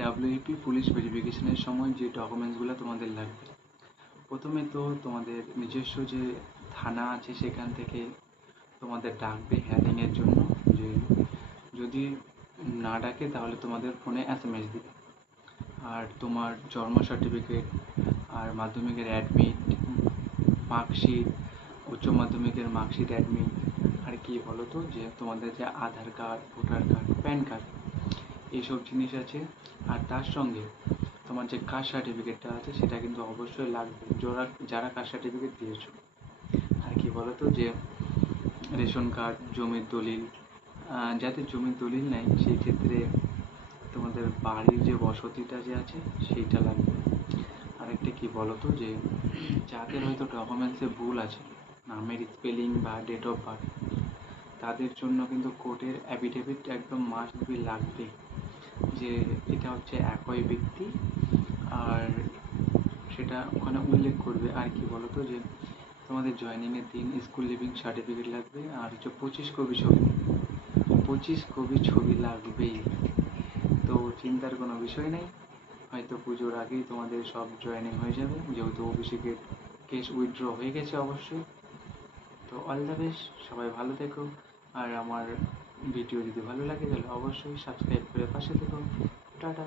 WP police ভেরিফিকেশনের সময় যে ডকুমেন্টসগুলো তোমাদের লাগবে, প্রথমে তো তোমাদের নিজস্ব যে থানা আছে সেখান থেকে তোমাদের ডাকবে হ্যারিংয়ের জন্য। যে যদি না ডাকে তাহলে তোমাদের ফোনে SMS দিবে। আর তোমার জন্ম সার্টিফিকেট, আর মাধ্যমিকের অ্যাডমিট, মার্কশিট, উচ্চ মাধ্যমিকের মার্কশিট, অ্যাডমিট, আর কি বলো তো যে তোমাদের যে Aadhaar card, voter card, PAN card, এইসব জিনিস আছে। আর তার সঙ্গে তোমার যে কাস্ট সার্টিফিকেটটা আছে সেটা কিন্তু অবশ্যই লাগবে, যারা কাস্ট সার্টিফিকেট দিয়েছো। আর কি বলো তো যে রেশন কার্ড, জমির দলিল, যাদের জমির দলিল নেই সেই ক্ষেত্রে তোমাদের বাড়ির যে বসতিটা যে আছে সেইটা লাগবে। আরেকটা কি বলো তো যে যাদের হয়তো ডকুমেন্টসে ভুল আছে, নামের স্পেলিং বা ডেট অফ বার্থ, তাদের জন্য কিন্তু কোর্টের অ্যাফিডেভিট একদম মাস্ট বি লাগবে, যে এটা হচ্ছে একই ব্যক্তি, আর সেটা ওখানে উল্লেখ করবে। আর কি বলো তো যে তোমাদের জয়েনিংয়ের দিন স্কুল লিভিং সার্টিফিকেট লাগবে, আর হচ্ছে 25 কপি ছবি, 25 কপি ছবি লাগবেই। তো চিন্তার কোনো বিষয় নেই, হয়তো পুজোর আগেই তোমাদের সব জয়েনিং হয়ে যাবে, যেহেতু অভিষেকের কেস উইথড্র হয়ে গেছে অবশ্যই। তো অল দ্য বেস্ট, সবাই ভালো থেকো। আর আমার ভিডিও যদি ভালো লাগে তাহলে অবশ্যই সাবস্ক্রাইব করে পাশে থেকো। টাটা।